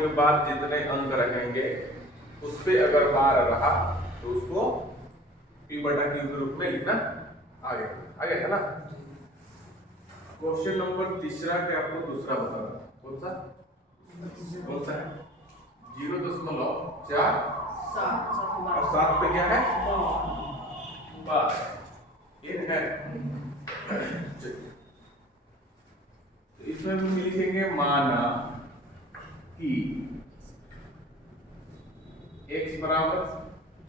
के बाद जितने अंक रहेंगे उस पे अगर बार रहा तो उसको p बटा q के रूप में लिखना आ गया था ना। क्वेश्चन नंबर तीसरा के आपको दूसरा बताना, कौन सा है? 0.4 और 7 पे क्या है? बार। ये है। तो इसमें हम लिखेंगे माना कि x बराबर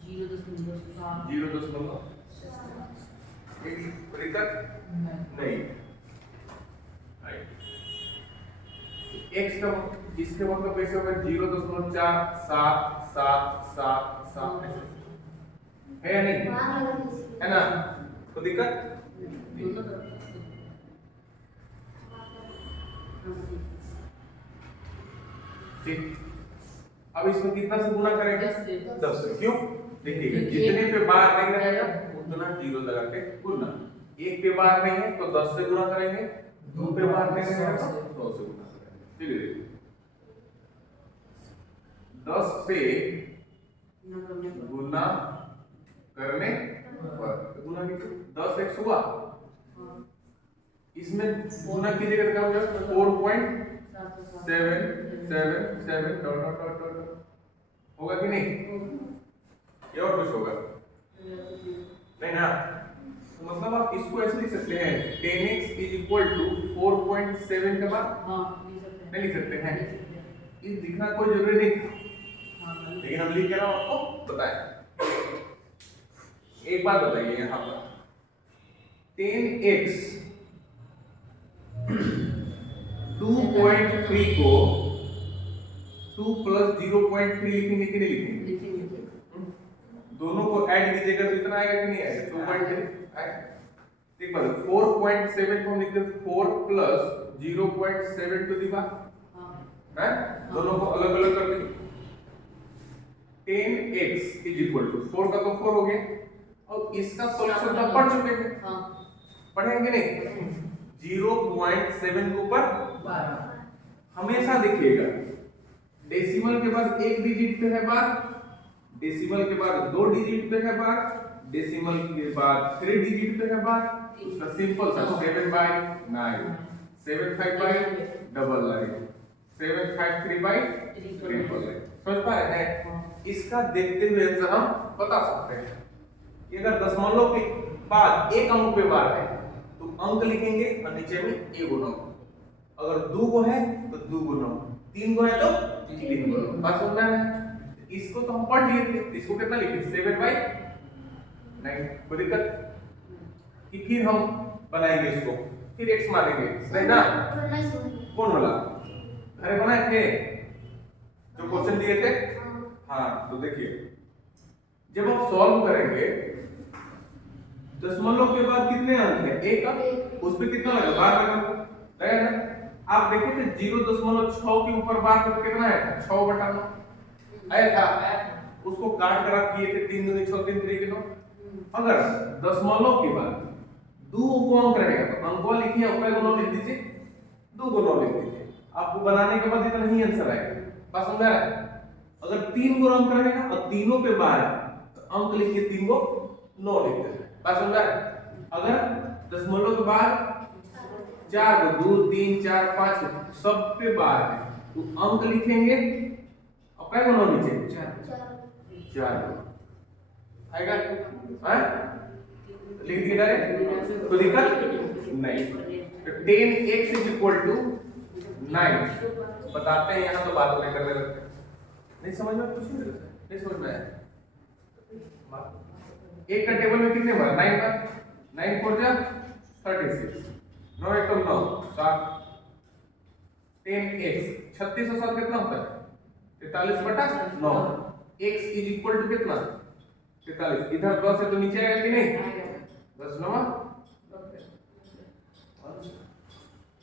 0.7 नहीं x का इसके मतलब कैसे होगा? 0.47777 है या नहीं? है ना? तो दिक्कत ठीक। अब इसमें कितना से गुना करेंगे? 10 से। क्यों? देखिए जितने पे बार नहीं रहेगा उतना 0 लगा के गुना। एक पे बार नहीं है तो 10 से गुना करेंगे, 2 पे बार नहीं रहेगा तो 100 से गुना करेंगे। ठीक है, 10 से गुना करने पर गुना कीजिए, 10 x हुआ, इसमें गुना कीजिएगा तो क्या हो जाएगा? 4.777 डॉट डॉट डॉट डॉट होगा कि नहीं? ये और कुछ होगा नहीं ना? तो मतलब आप इसको ऐसे लिख सकते हैं 10x = 4.7 के बाद नहीं लिख सकते हैं, ये लिखना कोई जरूरी नहीं था, लेकिन हम लिख के ना आपको बताएं। एक बात बताइए यहाँ पर 10x 2.3 को 2 + 0.3 लिखेंगे कि नहीं लिखेंगे? दोनों को ऐड कीजिएगा तो इतना आएगा कि नहीं आएगा? 2.3 आएगा। एक बार 4.7 को हम लिखते हैं 4 + 0.7 टू दी पावर है, दोनों को अलग अलग कर देंगे। 10x = 4 का तो 4 हो गया और इसका सॉल्यूशन तो पढ़ चुके हैं, पढ़ेंगे नहीं? 0.7 के ऊपर हमेशा देखिएगा डेसिमल के बाद एक डिजिट पे है बार, डेसिमल के बाद 2 डिजिट पे है बार, डेसिमल के बाद 3 डिजिट पे है बार। उसका सिंपल सा 7/9 75/999 753/999 समझ पा रहे हैं? इसका देखते हुए आंसर हम बता सकते हैं कि अगर दशमलव के बाद एक अंक पे बार है तो अंक लिखेंगे और नीचे में एक गुना, अगर 2 को है तो 2 गुना, 3 को है तो 3 गुना। बात समझ में है? इसको तो हम पढ़ लिए थे, इसको कितना लिखे? 7/9। कोई दिक्कत कि फिर हम बनाएंगे इसको, फिर x मानेंगे नहीं ना? कौन वाला? अरे बनाए थे जो क्वेश्चन दिए थे। हाँ तो देखिए जब आप सॉल्व करेंगे दशमलव के बाद कितने अंक है? एक अंक, उस पे कितना लगा? बार लगा ना? आप देखे थे 0.6 के ऊपर बार तो कितना आया था? 6/9 आया था। उसको काट कर आप किए थे 3 दूनी 6 3 3 9। अगर दशमलव के बाद 2 को अंक रहेगा तो अंक को लिखिए, ऊपर को 9 लिख दीजिए, 2 को 9 लिख दीजिए, आपको बनाने के बाद इतना ही आंसर आएगा। बात समझ रहा है? अगर 3 को अंक रहेगा और तीनों पे बार है तो अंक लिख के 3 को 9 लिख देना। बात समझ रहा है? अगर दशमलव के बाद 4 को 2 3 4 5 सब पे बार है तो अंक लिखेंगे और क्या को 9 नीचे 4 आएगा है? लिख दिया डायरेक्ट, कोई दिक्कत नहीं। तो 10x = 9 बताते हैं यहाँ तो बात नहीं करने लगते, नहीं समझ में कुछ नहीं समझ में आया। एक का टेबल में कितने बार? 9 बार, 9 4 जा 36, 9 1 9 7, 10x 36 और 7 कितना होता है? 43/9। x = कितना? 43। इधर 10 है तो नीचे आएगा कि नहीं? 10 9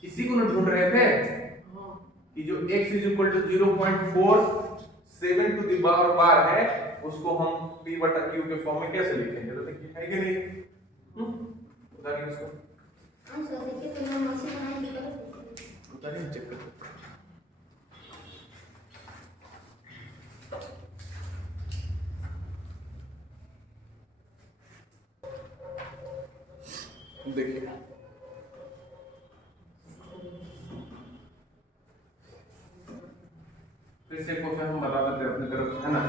इसी को ढूंढ रहे थे कि जो x = 0.47 टू द पावर बार है उसको हम p/q के फॉर्म में कैसे लिखेंगे? तो देखिए है कि नहीं? उदाहरण इसको देखिए तो हम ऐसे बनाएंगे, उदाहरण चेक करो। देखिए फिर से क्वेश्चन हम बता देते हैं अपनी तरफ से, है ना,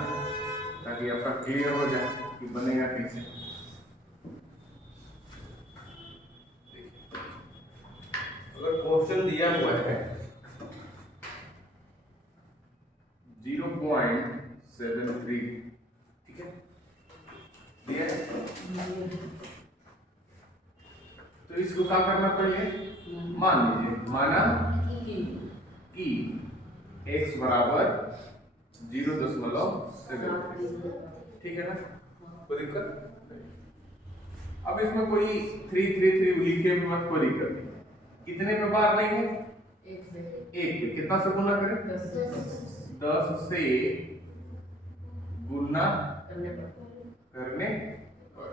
ताकि आपका क्लियर हो जाए कि बनेगा कैसे। अगर क्वेश्चन दिया हुआ है 0.73, ठीक है, दिया है, तो इसको क्या करना पहले मान लीजिए, माना कि x बराबर 0.73, ठीक है ना, कोई दिक्कत। अब इसमें कोई 333 लिखे भी मत, कोई दिक्कत नहीं। कितने पे बार नहीं है? एक पे। कितना से गुना करें? 10 से गुना करने पर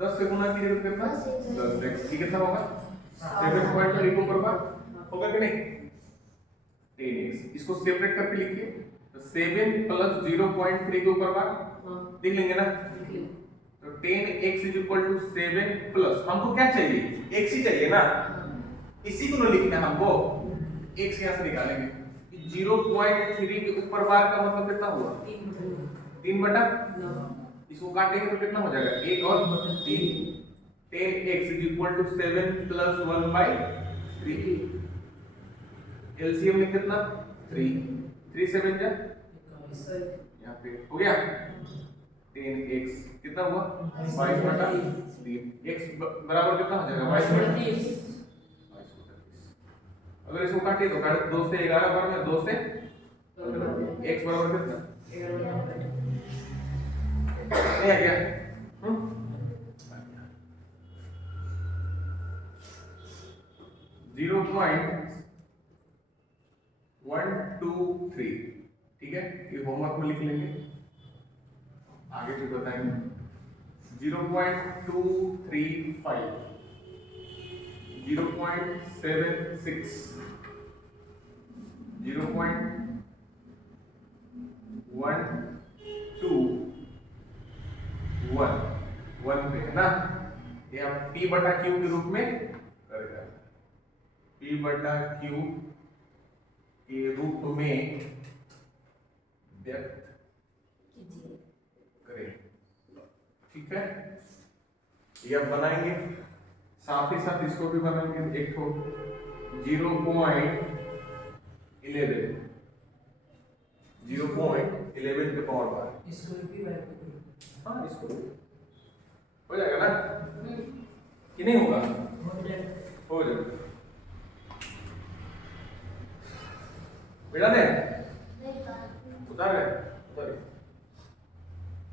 10 से गुना कीजिए तो कितना? 10x, कितना होगा? 7.3 को ऊपर बार होगा कि नहीं? 10x, इसको सेपरेट करके लिखिए, तो 7 प्लस 0.3 के ऊपर बार लिख लेंगे ना, तो 10x is equal to 7 plus, हमको क्या चाहिए? x ही चाहिए ना, इसी को ना लिखना है हमको, x यहां से निकालेंगे। 0.3 के ऊपर बार का मतलब कितना हुआ? 3/9, इसको काटेंगे तो कितना हो जाएगा? 1 और 3, 10x is equal to 7 plus 1/3, LCM में कितना? 3, 3 7 जा, यहाँ पे हो गया 10x कितना हुआ? 22/3, x बराबर कितना हो जाएगा? 22/30। अगर इसको काटे तो 2 से 11 बार में 2 से x बराबर कितना? 11 नहीं आ गया? 0.123, ठीक है, ये होमवर्क में लिख लेंगे, आगे फिर बताएंगे। 0.235, 0.76, 0.121 पे है ना, ये आप p बटा q के रूप में करेगा, p बटा q के रूप में व्यक्त करें, ठीक है, ये आप बनाएंगे। साथ ही साथ इसको भी बनाएंगे, एक तो 0.11 के पावर बार, इसको भी हाँ, इसको हो जाएगा ना कि नहीं होगा? हो जाएगा बेटा ने उतार गए, उतार,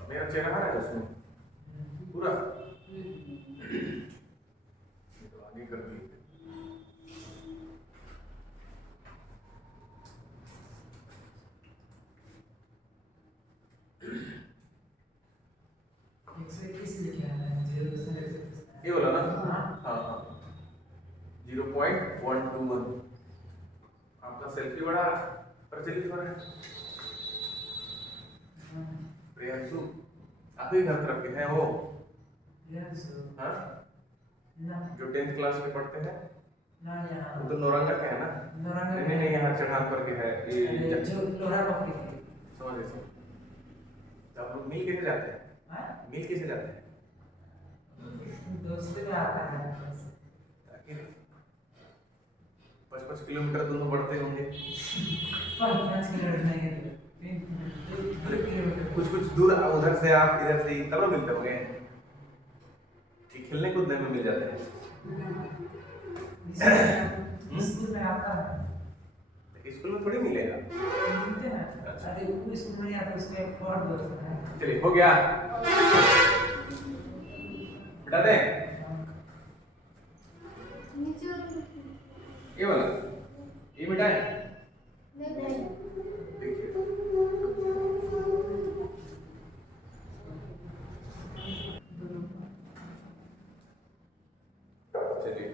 मेरा चेहरा आ रहा है उसमें पूरा, तो आगे कर दी। ये बोला ना, हाँ 0.121, आपका सेल्फी बड़ा प्रचलित हो रहा है। प्रियांशु आप ही घर तरफ के हैं वो? हाँ, जो 10th क्लास में पढ़ते हैं वो तो नौरंगा के है ना? नहीं, यहाँ चढ़ान पर के है, ये जो लोहा पकड़ी समझ रहे। तो आप लोग मिल कैसे जाते हैं? मिल कैसे जाते हैं? दोस्त में आता है, 5-5 किलोमीटर दोनों बढ़ते होंगे, 5 किलोमीटर नहीं, कुछ दूर उधर से आप इधर से तब मिलते होंगे, खेलने कूदने में मिल जाते हैं। स्कूल में आता है, स्कूल में थोड़ी मिलेगा, अच्छा स्कूल में आता, उसके और दोस्त है। चलिए हो गया, बता दें ये वाला, ये मिटाए नहीं, देखिए चलिए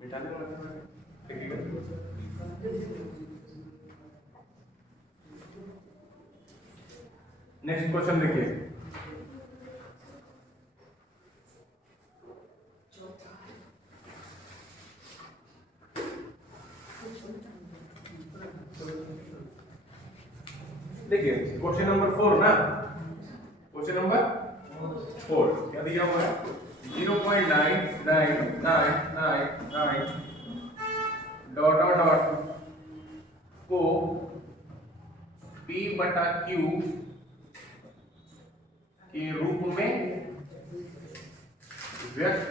मिटाने वाला देखिएगा। नेक्स्ट क्वेश्चन देखिए, देखिए क्वेश्चन नंबर 4 ना, क्वेश्चन नंबर 4 क्या दिया हुआ है 0.999999 डॉट डॉट डॉट को P बटा Q के रूप में व्यक्त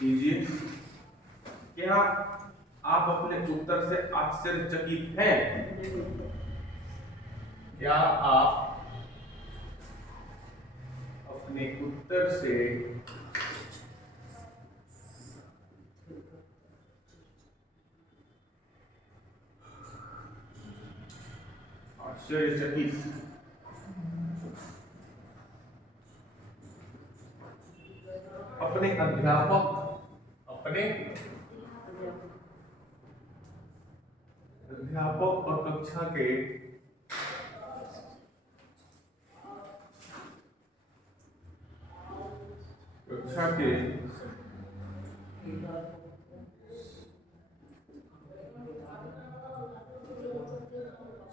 कीजिए। क्या आप अपने उत्तर से आश्चर्यचकित हैं? क्या आप अपने उत्तर से आश्चर्यचकित अपने अध्यापक और कक्षा के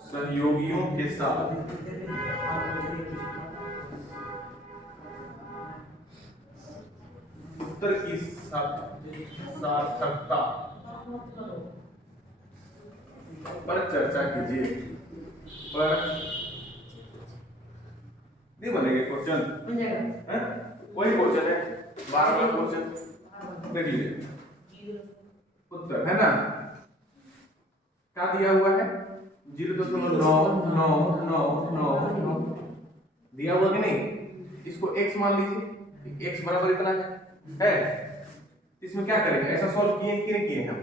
सहयोगियों के साथ उत्तर की सार्थकता पर चर्चा कीजिए। पर नहीं बनेगा क्वेश्चन, वही क्वेश्चन है, 12वां क्वेश्चन देख लीजिए। उत्तर है ना, क्या दिया हुआ है 0.9999 दिया हुआ कि नहीं। इसको x मान लीजिए, x बराबर इतना है। इसमें क्या करेंगे, ऐसा सॉल्व किए कि नहीं किए हम?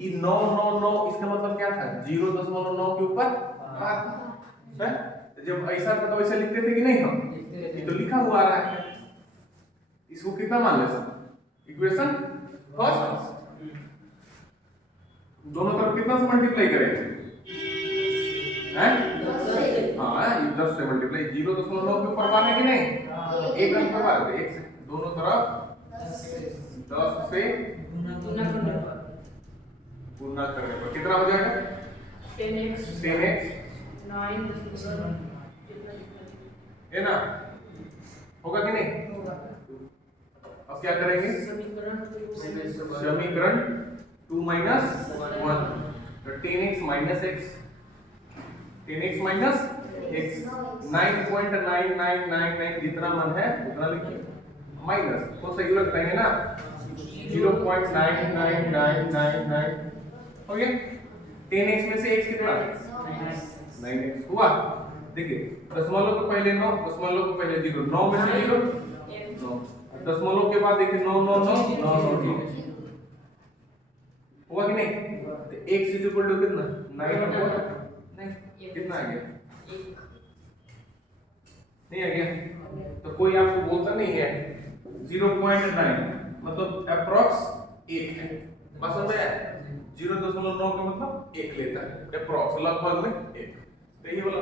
ये 999 इसका मतलब क्या था 0.9 के ऊपर है। जब ऐसा था तो ऐसा लिखते थे कि नहीं हम? ये तो लिखा हुआ आ रहा है। इसको कितना मान ले सकते, इक्वेशन फर्स्ट दोनों तरफ कितना से मल्टीप्लाई करेंगे हैं? हाँ, 10 से मल्टीप्लाई 0.9 के ऊपर मारने की नहीं, एक अंक पर मार दे, एक से दोनों तरफ 10 से गुना करने पर कितना हो जाएगा 10x 9 है ना, होगा कि नहीं? अब क्या करेंगे, समीकरण 2 - 1 तो 10x - x 10x - x 9.9999 जितना मन है उतना लिखिए, माइनस को सही लगाएंगे ना 0.99999 हो गया। 10x में से x कितना 9x हुआ। देखिए दशमलव के पहले 9, दशमलव के पहले 0, 9 में से 0 9, दशमलव के बाद देखिए 9 9 9 9 9 हुआ कि नहीं। तो x कितना 9 हुआ नहीं, कितना आ गया नहीं आ गया। तो कोई आपको बोलता नहीं है 0.9 मतलब अप्रॉक्स 1 है, पसंद है 0.9 का मतलब 1 लेता है, अप्रॉक्स लगभग में 1। तो ये वाला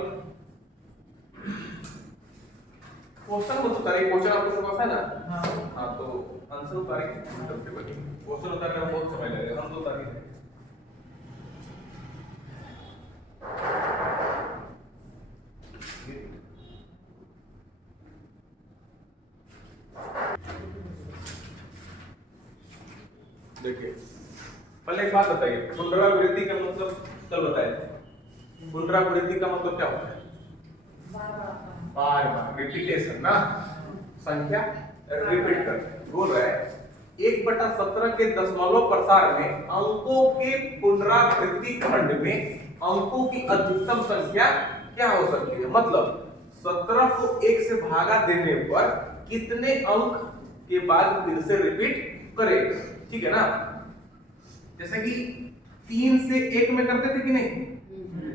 क्वेश्चन को उतारिए, क्वेश्चन आपके पास है ना। हाँ तो आंसर उतारिए, क्वेश्चन उतारने में बहुत समय लगेगा, हम तो उतारिए। देखिए पहले एक बात बताइए, पुनरावृत्ति का मतलब कल बताया, पुनरावृत्ति का मतलब क्या होता है? बार बार रिपीटेशन ना, संख्या रिपीट कर बोल रहा है। 1/17 के दशमलव प्रसार में अंकों के पुनरावृत्ति खंड में अंकों की अधिकतम संख्या क्या हो सकती है? मतलब 17 को 1 से भागा देने पर कितने अंक के बाद फिर से रिपीट करेगा, ठीक है ना। जैसे कि 3 से 1 में करते थे कि नहीं,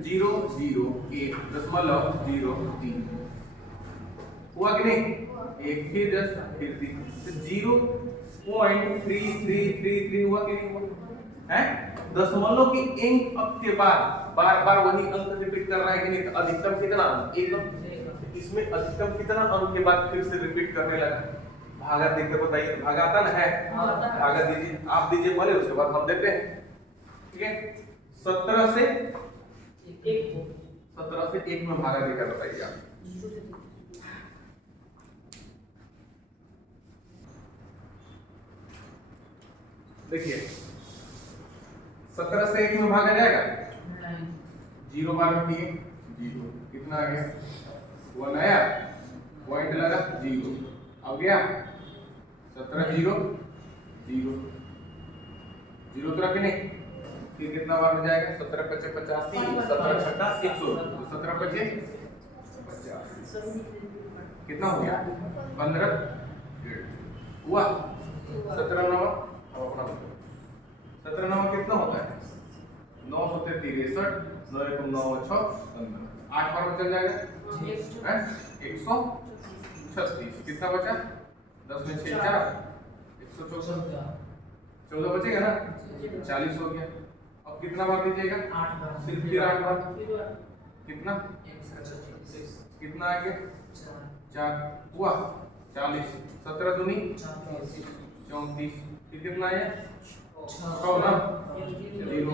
0.001.03 हुआ कि नहीं, 1 फिर 10 फिर 3 तो 0.3333 हुआ कि नहीं हुआ है। दशमलव के अंक के बाद बार बार वही अंक रिपीट कर रहा है कि नहीं। तो अधिकतम कितना अंक, 1 अंक। इसमें अधिकतम कितना अंक के बाद फिर से रिपीट करने लगा। भागा देख के बताइए, भागा आता ना है, भागा दीजिए, आप दीजिए पहले उसके बाद हम देते हैं। ठीक है 17 से 1 में भागा देगा, बताइए आप। देखिए 17 से 1 में भागा जाएगा, 0 बार में दिए 0, कितना आ गया 1 आया, पॉइंट लगा 0, अब गया 17 0 0 0 तो रखे नहीं, फिर कितना बार में जाएगा 17 25 85, 17 छक्का 100, 17 25 85 कितना हो गया 15 हुआ। 17 9 अपना 17 9 कितना होता है 9 7 63, 9 1 9 6 15, 8 बार में चल जाएगा 136, कितना बचा 10 में 6 4 114, 14 बचेगा ना 40 हो गया। अब कितना बार दीजिएगा 8 बार, सिर्फ फिर 8 बार, कितना कितना आ गया 4 हुआ 40, 17 दूनी 34, फिर कितना आया 6 ना 0,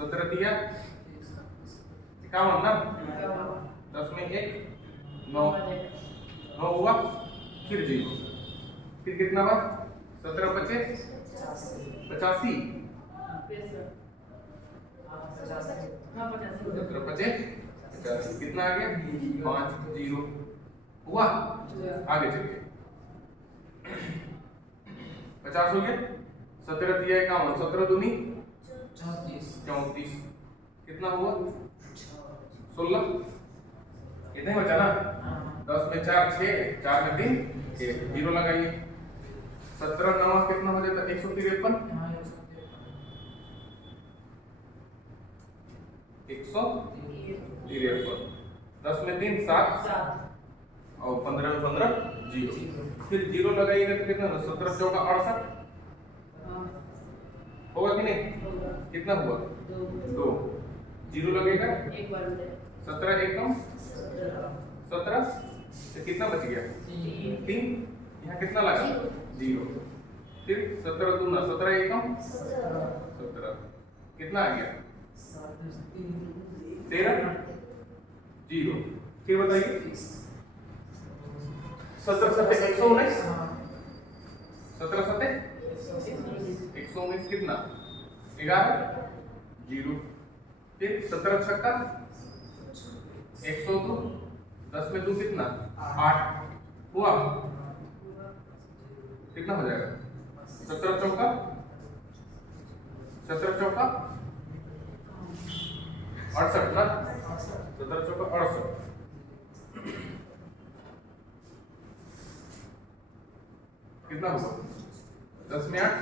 17 दिया 51 ना 10 में 1 9 हुआ, फिर 0, फिर कितना बार 17 25 85, 17 25 85 कितना आ गया 5 0 हुआ। आगे चलिए 50 हो गया, 17 दिया 51, 17 दूनी 34, कितना हुआ 16, इतना ही बचा ना, 10 में 4 6, 4 में 3 1, 0 लगाइए, 17 9 कितना हो जाता 153, 153, 10 में 3 7 और 15 में 15 0, फिर 0 लगाइएगा तो कितना 17 चौका 68 होगा कि नहीं, कितना हुआ 2, 0 लगेगा 17 एकम 17, तो कितना बच गया 3, यहाँ कितना लगा 0, फिर 17 दूना 17 एकम 17, कितना आ गया 13 0, फिर बताइए 17 7 119, 17 7 119 कितना 11 0, फिर 17 छक्का 102, 10 में 2 कितना 8 हुआ, कितना हो जाएगा 17 चौका 68 ना, 17 चौका 68, कितना हुआ 10 में 8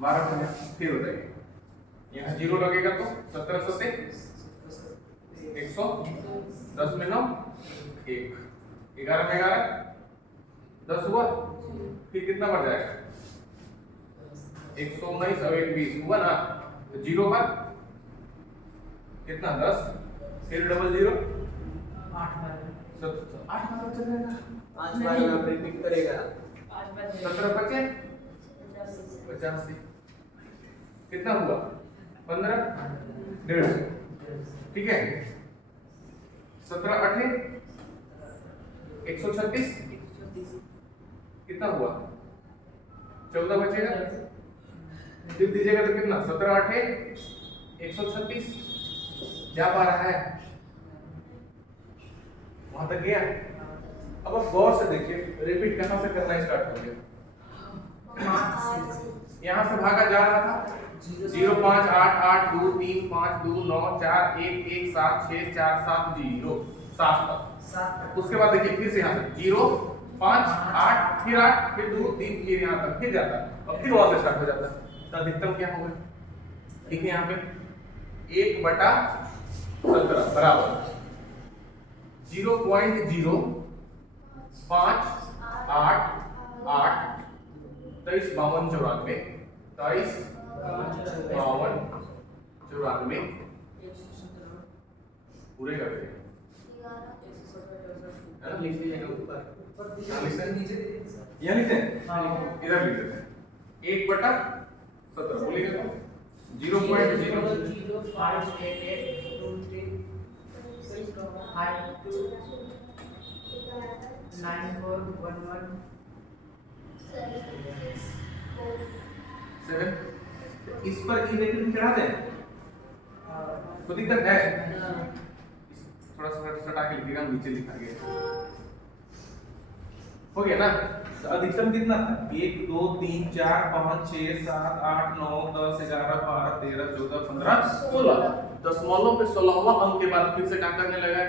12 में, फिर बताइए यहाँ 0 लगेगा तो 17 7 100, 10 में 9 1, 11 में 11 10 हुआ, फिर कितना बढ़ जाएगा 119 और 1 20 हुआ ना, तो 0 बार कितना 10, फिर डबल 0 8 बार चल जाएगा, 5 बार में रिपीट करेगा, 17 25 85, कितना हुआ 15 150, ठीक है 17 8 136, कितना हुआ 14 बचेगा, फिर दीजिएगा तो कितना 17 8 136, जा पा रहा है वहां तक गया। अब आप गौर से देखिए रिपीट कहां से करना स्टार्ट हो गया, यहां से भागा जा रहा था 0 5 8 8 2 3 5 2 9 4 1 1 7 6 4 7 0 7 तक, उसके बाद देखिए फिर से यहाँ से 0 5 8 फिर 8 फिर 2 3 फिर यहाँ तक फिर जाता और फिर वहां से स्टार्ट हो जाता, तो अधिकतम क्या होगा, ठीक है यहाँ पे 1/17 बराबर 0.0 5 8 8 23 52 94 23 52 94 पूरे कर देंगे, लिख लीजिएगा ऊपर, यहाँ लिखते हैं इधर लिख देते हैं 1/17 बोलिएगा 7। इस पर ई नेगेटिव चढ़ा दें, तो दिक्कत है। थोड़ा सा हटा के लिखिएगा, नीचे लिखा गया हो गया ना। तो अधिकतम कितना था? 1 2 3 4 5 6 7 8 9 10 11 12 13 14 15 16। दशमलव पे 16वां अंक के बाद फिर से क्या करने लगा?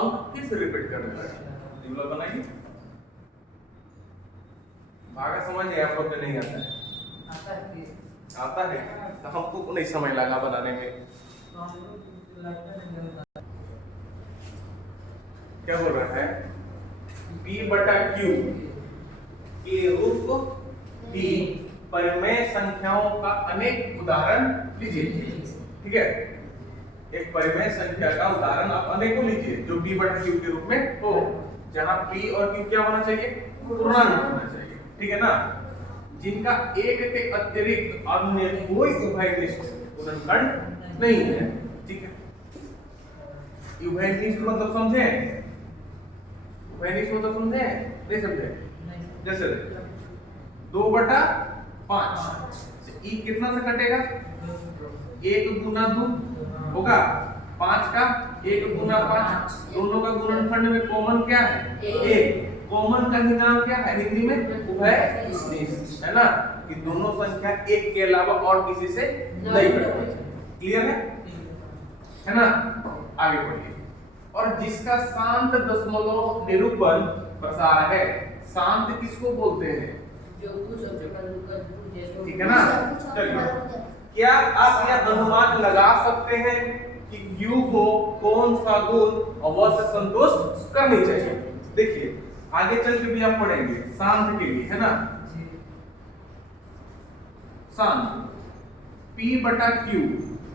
अंक फिर से रिपीट करने लगा। टेबल बनाइए। भागा समझ है आपको कि नहीं आता है? आता है, तो हमको नहीं समय लगा बनाने में। क्या बोल रहा है? P बटा Q के रूप P परिमेय संख्याओं का अनेक उदाहरण लीजिए। ठीक है, एक परिमेय संख्या का उदाहरण आप अनेकों लीजिए जो P बटा Q के रूप में हो, जहां P और Q क्या होना चाहिए? पूर्णांक होना चाहिए। ठीक है ना, जिनका एक के अतिरिक्त अन्य कोई उभयनिष्ठ गुणनखंड नहीं है। ठीक है, उभयनिष्ठ मतलब समझे? उभयनिष्ठ मतलब समझे? नहीं समझे? जैसे 2 बटा 5, ई कितना से कटेगा? 1 गुना 2 होगा, 5 का 1 गुना 5, दोनों का गुणनखंड में कॉमन क्या है? 1। कॉमन का ही नाम क्या है हिंदी में? उभयनिष्ठ, है ना, कि दोनों संख्या एक के अलावा और किसी से नहीं कटेगी। क्लियर है ना? आगे बढ़िए। और जिसका शांत दशमलव निरूपण प्रसार है, शांत किसको बोलते हैं? ठीक है ना। चलिए, क्या आप यह अनुमान लगा सकते हैं कि Q को कौन सा गुण अवश्य संतुष्ट करनी चाहिए? देखिए, आगे चल के भी आप पढ़ेंगे शांत के लिए, है ना। शांत P बटा Q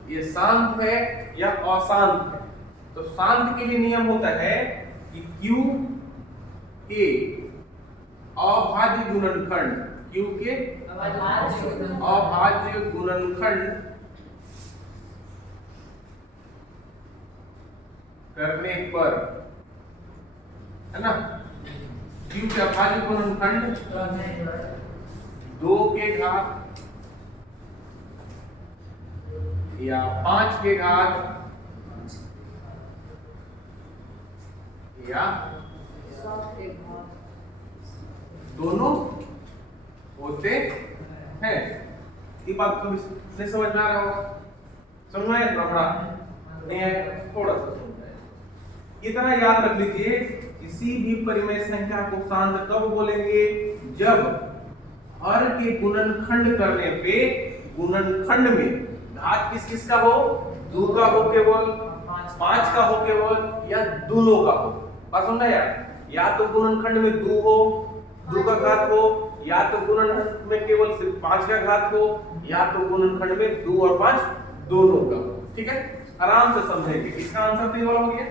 ये शांत है या अशांत है? तो शांत के लिए नियम होता है कि Q के अभाज्य गुणनखंड, Q के अभाज्य गुणनखंड करने पर, है ना, Q के अभाज्य गुणनखंड 2 के घात या 5 के घात या दोनों होते हैं। ये बात को नहीं समझ में आ रहा होगा? समझ में थोड़ा नहीं है, थोड़ा सा समझ आए। इतना याद रख लीजिए, किसी भी परिमेय संख्या को शांत कब बोलेंगे? जब हर के गुणनखंड करने पे गुणनखंड में घात किस किस का हो? 2 का हो केवल, 5 का हो केवल, या दोनों का हो। बात समझ आया? या तो गुणनखंड में 2 हो, 2 का घात हो, या तो गुणनखंड में केवल सिर्फ 5 का घात हो, या तो गुणनखंड में 2 और 5 दोनों का हो। ठीक है, आराम से समझेंगे। इसका आंसर तो ये वाला हो गया।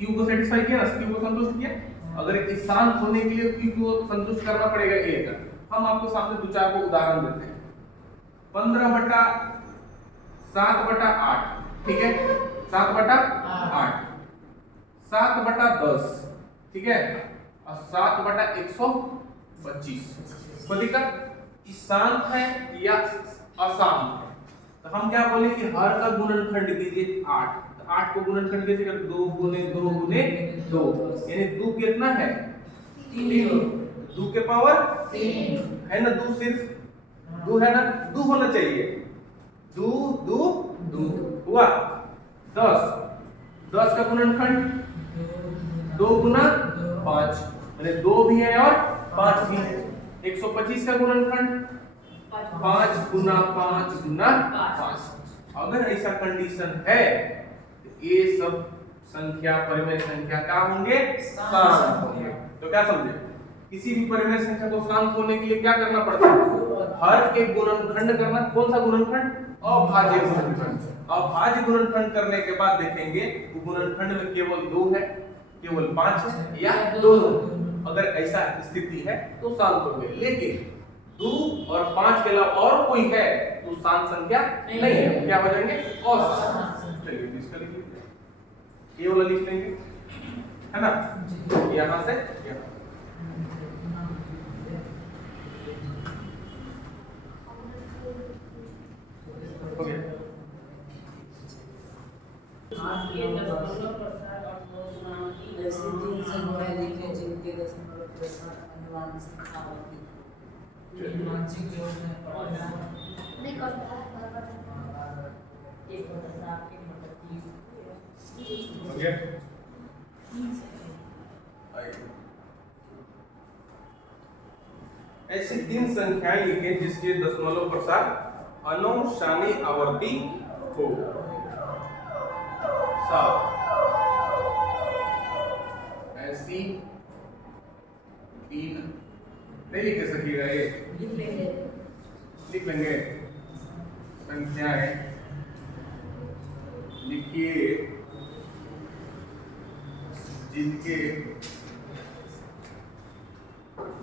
Q को सेटिस्फाई किया ना, Q को संतुष्ट किया। अगर एक शांत होने के लिए Q को संतुष्ट करना पड़ेगा A का। हम आपको सामने 2-4 को उदाहरण देते हैं। 15 बटा 7 बटा 8, ठीक है, 7 बटा 8, 7 बटा 10, ठीक है, और 7 बटा 125। कोई दिक्कत? शांत है या अशांत है? तो हम क्या बोले कि हर का गुणनखंड कीजिए 8। तो 8 को गुणनखंड कैसे कर? 2 गुने 2 गुने 2, यानी 2 कितना है? 3। 2 के पावर 3 है ना, 2 सिर्फ 2 है ना, 2 होना चाहिए। 2 2 2 हुआ। 10 का गुणनखंड 2 गुना 5, यानी 2 भी है और 5 भी है। 125 का गुणनखंड 5 गुना 5 गुना 5। अगर ऐसा कंडीशन है तो ये सब संख्या परिमेय संख्या क्या होंगे? शांत होंगे। तो क्या समझे? किसी भी परिमेय संख्या को शांत होने के लिए क्या करना पड़ता है? हर के गुणनखंड करना। कौन सा गुणनखंड? अभाज्य गुणनखंड। अभाज्य गुणनखंड करने के बाद देखेंगे वो गुणनखंड में केवल 2 है, केवल 5 है, या दोनों। अगर ऐसा स्थिति है तो शांत होंगे। लेकिन 2 और 5 के अलावा और कोई है तो शांत संख्या नहीं है, क्या हो जाएंगे अशांत। चलिए इसका लिख लीजिए, ये वाला लिख लेंगे, है ना, यहाँ से यहाँ। हो गया। ऐसी तीन संख्या लिखे जिनके दशमलव के साथ अनुवांशिक आवर्ती अनुवांशिक योग में पढ़ना नहीं करता है। हो गया। ऐसी तीन संख्याएं लिखें जिसके दशमलव के साथ अनुशानी आवर्ती हो। 7 ऐसी तीन नहीं लिख सकिएगा, ये लिख लेंगे संख्याएं लिखिए जिनके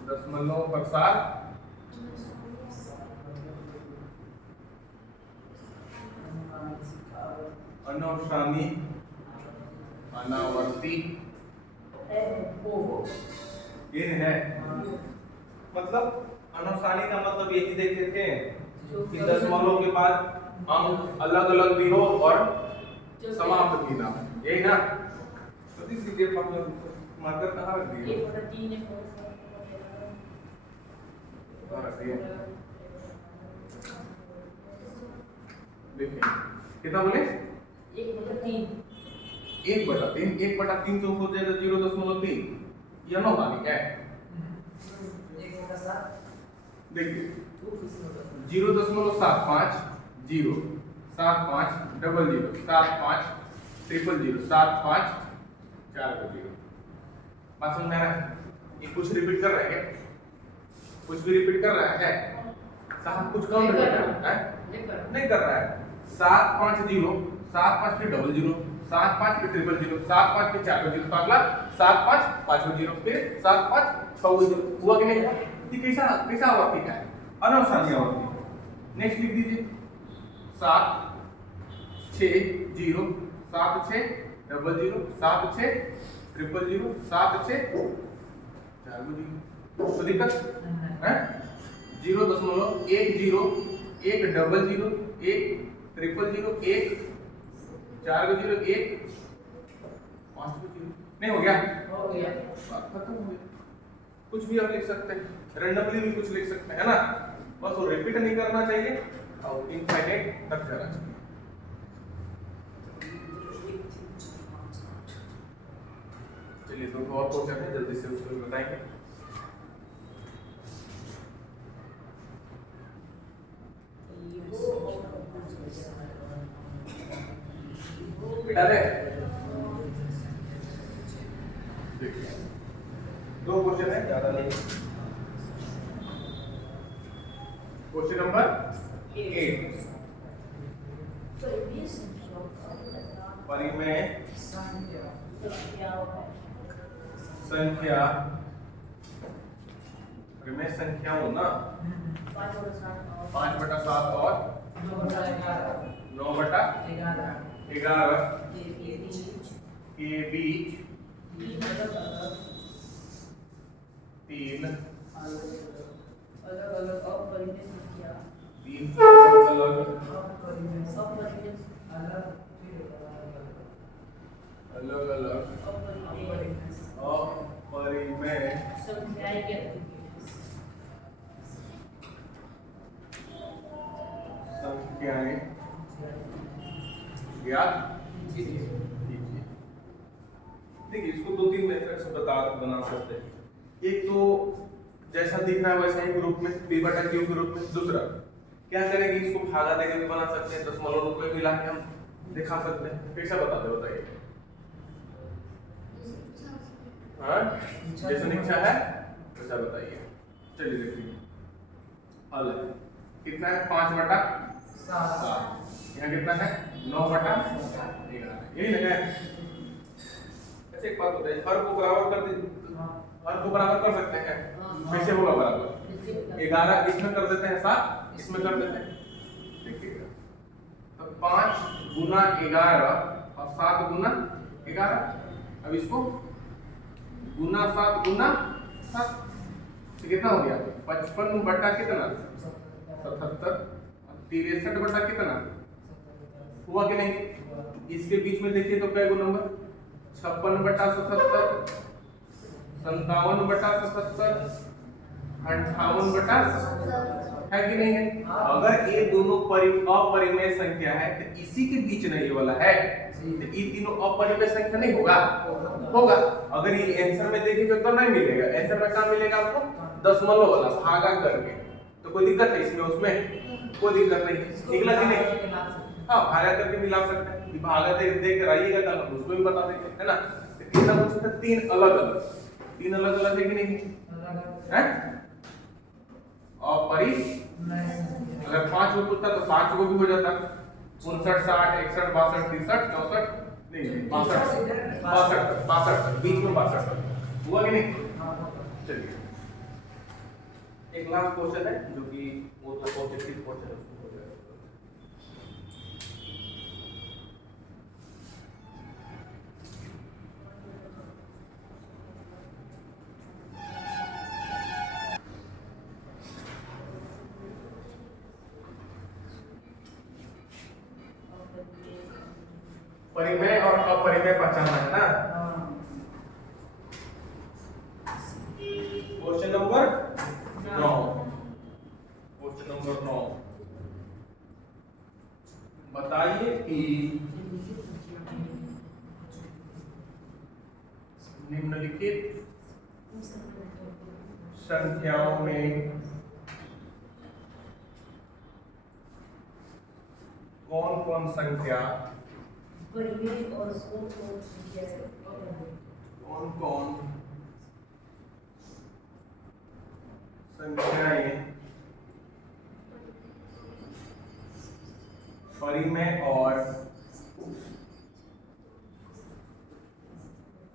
दशमलव के साथ अनुशानी अनावर्ती ये है। मतलब अनुशानी का मतलब यही देखे थे कि दशमलव के बाद अंक अलग अलग भी हो और समाप्त भी ना हो, यही ना। तो इसलिए मार्कर कहाँ रख दिए? देखिए कितना बोले? 1/3 1/3 1/3 तो हो जाएगा 0.3, यह ना मानी है। देखिए 0.75 0 75 00 75 000 75 4 बात समझ में आ रहा है? ये कुछ रिपीट कर रहा है क्या? कुछ भी रिपीट कर रहा है क्या? साहब कुछ कम रिपीट कर रहा है? नहीं कर रहा है। 750 75 फिर 00 75 फिर 000 75 फिर 4 तो अगला 75 5 फिर 75 6 हुआ कि नहीं? ये कैसा कैसा आवर्ती का है? अनुशानी आवर्ती। नेक्स्ट लिख दीजिए 7 6 0 7 6 00 7 6 000 7 6 4 तो दिक्कत है? 0.10 1 00 1 00 1 000 1 4 1 5 नहीं हो गया? हो गया। खत्म हो गया। कुछ भी आप लिख सकते हैं, रैंडमली भी कुछ लिख सकते हैं, है ना। बस वो रिपीट नहीं करना चाहिए और इनफाइनाइट तक जाना चाहिए। चलिए दो और क्वेश्चन है, जल्दी से उसको बताएंगे। बेटा दे देखिए दो क्वेश्चन है, ज्यादा नहीं। क्वेश्चन नंबर 8 परिमेय संख्या परिमेय संख्या हो ना 5/7 और 9/11 के बीच तीन अलग अलग अपरिमेय संख्या अलग अलग अपरिमेय संख्याएं ज्ञात कीजिए। देखिए इसको 2-3 मेथड से बना सकते हैं। एक तो जैसा दिख रहा है वैसा ही ग्रुप में p/q ग्रुप में। दूसरा क्या करेंगे, इसको भागा देके भी बना सकते हैं, दशमलव रूप में मिला के हम दिखा सकते हैं। कैसा बताइए? हाँ जैसा इच्छा है वैसा बताइए। चलिए देखिए हल है कितना है 5/7, यहाँ कितना है 9/11, यही ना है। अच्छा एक बात बताइए, हर को बराबर कर दीजिए, हर को बराबर कर सकते हैं, कैसे होगा बराबर? 11 इसमें कर देते हैं, 7 इसमें कर देते हैं, 5 गुना 11 और 7 गुना 11। अब इसको गुना 7 गुना 7 तो कितना हो गया 55 बटा कितना 77 और 63 बटा कितना हुआ कि नहीं। इसके बीच में देखिए तो क्या नंबर 56 बटा 77, 57 बटा 77, 58 बटा है कि नहीं है। अगर ये दोनों अपरिमेय संख्या है तो इसी के बीच नहीं ये वाला है तो ये तीनों अपरिमेय संख्या नहीं होगा होगा। अगर ये आंसर में देखेंगे तो नहीं मिलेगा। आंसर में कहाँ मिलेगा आपको दशमलव वाला भागा करके। तो कोई दिक्कत है इसमें उसमें कोई दिक्कत नहीं है। निकला कि नहीं। हाँ भागा करके मिला सकते हैं। भागा देख कर आइएगा कल उसमें भी बता देंगे है ना। तीन पूछते तीन अलग अलग है कि नहीं है। अगर 5 को पूछता तो 5 को भी हो जाता 59 60 61 62 63 64 नहीं 62 बीच में 62 हुआ कि नहीं। चलिए एक लास्ट क्वेश्चन है जो कि वो तो ऑब्जेक्टिव क्वेश्चन है उसको हो जाएगा। परिमेय और अपरिमेय पहचानना है ना। क्वेश्चन नंबर 9 बताइए कि निम्नलिखित संख्याओं में कौन कौन संख्या कौन कौन संख्याएं परिमेय और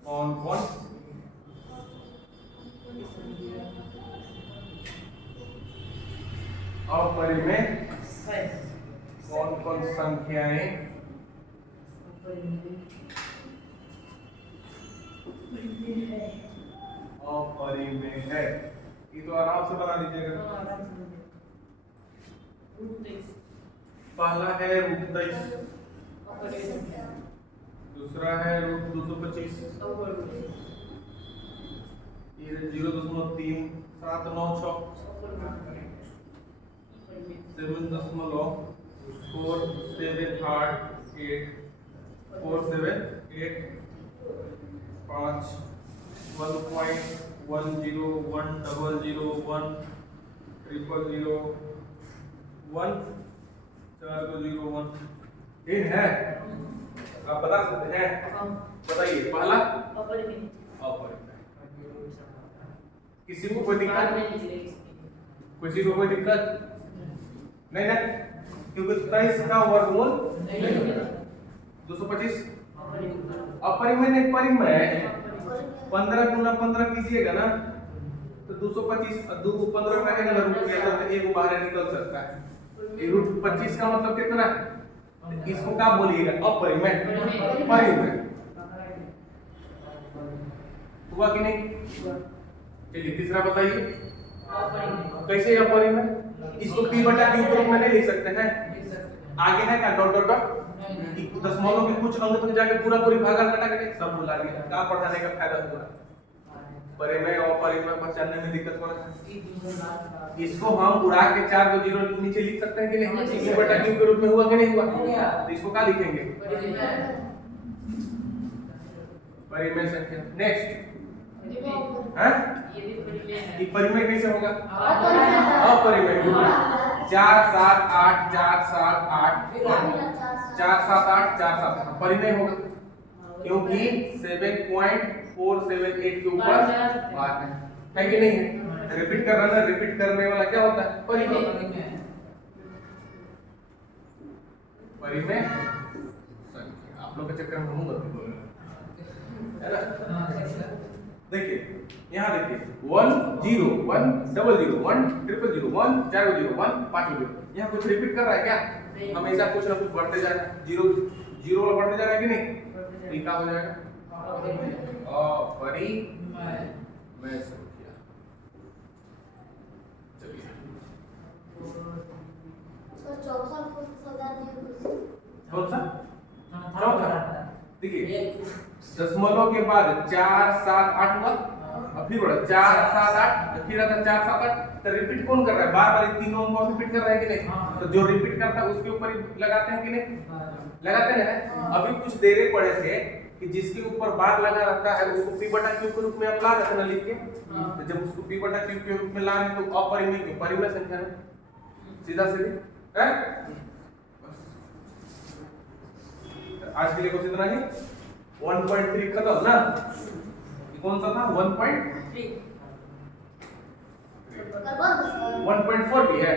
कौन कौन अपरिमेय कौन कौन संख्याएं अपरिमेय है। ये तो आराम से बना लीजिएगा। पहला है √23, दूसरा है √225, ये 0.3 796 7.478 478 5 1.101001 000 1 4 को 01 ठीक है। आप बता सकते हैं बताइए पहला अपरिमेय किसी को कोई दिक्कत नहीं ना क्योंकि 23 का वर्गमूल 225 अपरिमेय नहीं परिमेय 15 गुना 15 कीजिएगा ना तो 225 2 को 15 काटेगा ना रूट के अंदर तो एक बाहर निकल सकता है। √25 का मतलब कितना है इसको क्या बोलिएगा अपरिमेय परिमेय हुआ कि नहीं। चलिए तीसरा बताइए कैसे अपरिमेय इसको p बटा q के रूप में नहीं लिख सकते हैं। आगे है क्या डॉट डॉट डॉट दशमलव के कुछ अंक तक जाके पूरा पूरी भागा कटा के सब भुला दिया। क्या पढ़ाने का फायदा हुआ। परिमेय और अपरिमेय पहचानने में दिक्कत हो रहा है। इसको हम उड़ा के 4 को 0 नीचे लिख सकते हैं कि नहीं p बटा q के रूप में हुआ कि नहीं हुआ। तो इसको क्या लिखेंगे परिमेय संख्या। नेक्स्ट हैं ये परिमेय कैसे होगा अपरिमेय 4 7 8 4 7 8 4 7 8 4 7 8 परिमेय होगा क्योंकि 7.478 के ऊपर बार है कि नहीं है। रिपीट कर रहा है रिपीट करने वाला क्या होता है परिमेय संख्या। आप लोग के चक्कर में हम गलती बोल रहे हैं है ना। देखिए यहाँ देखिए 1 0 1 00 1 000 1 4 0 1 5 0 यहाँ कुछ रिपीट कर रहा है क्या हमेशा कुछ ना कुछ बढ़ते जाएगा, जीरो जीरो वाला बढ़ते जाएगा कि नहीं, तो ये क्या हो जाएगा मैं शुरू किया। चलिए चौथा कौन सा चौथा, देखिए दशमलव के बाद 4 7 8 हुआ और फिर बढ़ा 4 7 8, फिर आता 4 7 8, तो रिपीट कौन कर रहा है, बार बार ये तीनों अंक रिपीट कर रहा है कि नहीं, तो जो रिपीट करता है उसके ऊपर ही लगाते हैं कि नहीं, लगाते हैं। अभी कुछ देर पढ़े थे कि जिसके ऊपर बार लगा रहता है उसको p बटा q के रूप में आप ला रहे थे ना लिख के, तो जब उसको p बटा q के रूप में ला रहे तो अपरिमेय क्यों, परिमेय संख्या है, सीधा सीधी है। आज के लिए कुछ इतना ही, 1.3 खत्म ना, ये कौन सा था 1.4 भी है।